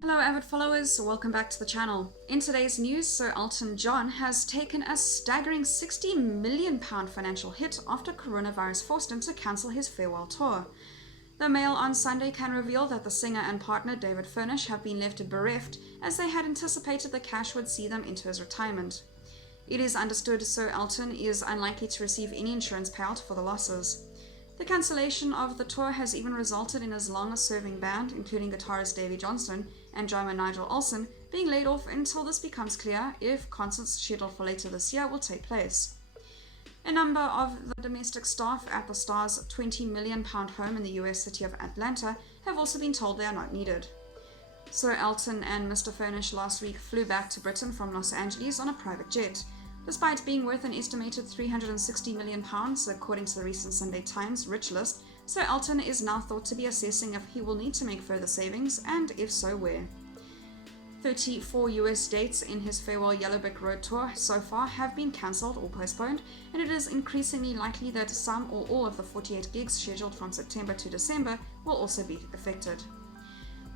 Hello avid followers, welcome back to the channel. In today's news, Sir Elton John has taken a staggering £60 million financial hit after coronavirus forced him to cancel his farewell tour. The Mail on Sunday can reveal that the singer and partner David Furnish have been left bereft as they had anticipated the cash would see them into his retirement. It is understood Sir Elton is unlikely to receive any insurance payout for the losses. The cancellation of the tour has even resulted in his longest-serving band, including guitarist Davey Johnstone and drummer Nigel Olsson, being laid off until this becomes clear if concerts scheduled for later this year will take place. A number of the domestic staff at the star's £20 million home in the US city of Atlanta have also been told they are not needed. Sir Elton and Mr. Furnish last week flew back to Britain from Los Angeles on a private jet. Despite being worth an estimated £360 million, according to the recent Sunday Times Rich List, Sir Elton is now thought to be assessing if he will need to make further savings, and if so, where. 34 US dates in his farewell Yellow Brick Road tour so far have been cancelled or postponed, and it is increasingly likely that some or all of the 48 gigs scheduled from September to December will also be affected.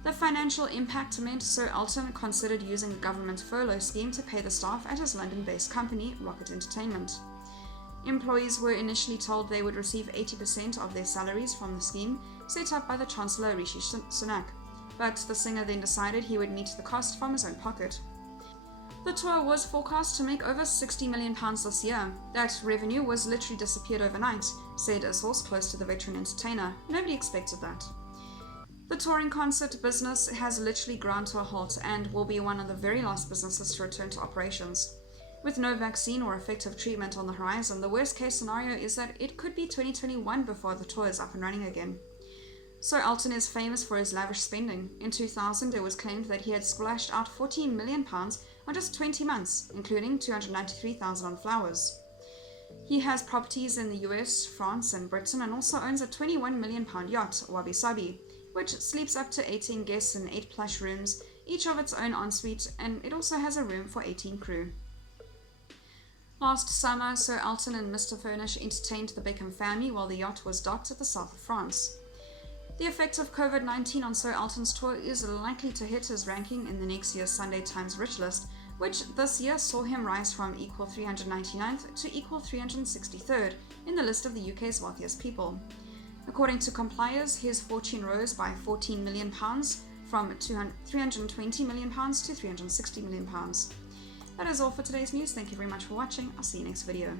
The financial impact meant Sir Elton considered using the government furlough scheme to pay the staff at his London-based company, Rocket Entertainment. Employees were initially told they would receive 80% of their salaries from the scheme set up by the Chancellor Rishi Sunak, but the singer then decided he would meet the cost from his own pocket. The tour was forecast to make over £60 million this year. That revenue was literally disappeared overnight, said a source close to the veteran entertainer. Nobody expected that. The touring concert business has literally ground to a halt and will be one of the very last businesses to return to operations. With no vaccine or effective treatment on the horizon, the worst case scenario is that it could be 2021 before the tour is up and running again. Sir Elton is famous for his lavish spending. In 2000, it was claimed that he had splashed out £14 million on just 20 months, including £293,000 on flowers. He has properties in the US, France and Britain, and also owns a £21 million yacht, Wabi Sabi, which sleeps up to 18 guests in 8 plush rooms, each of its own ensuite, and it also has a room for 18 crew. Last summer, Sir Elton and Mr. Furnish entertained the Beckham family while the yacht was docked at the south of France. The effect of COVID-19 on Sir Elton's tour is likely to hit his ranking in the next year's Sunday Times Rich List, which this year saw him rise from equal 399th to equal 363rd in the list of the UK's wealthiest people. According to Compliers, his fortune rose by £14 million from £320 million to £360 million. That is all for today's news. Thank you very much for watching. I'll see you next video.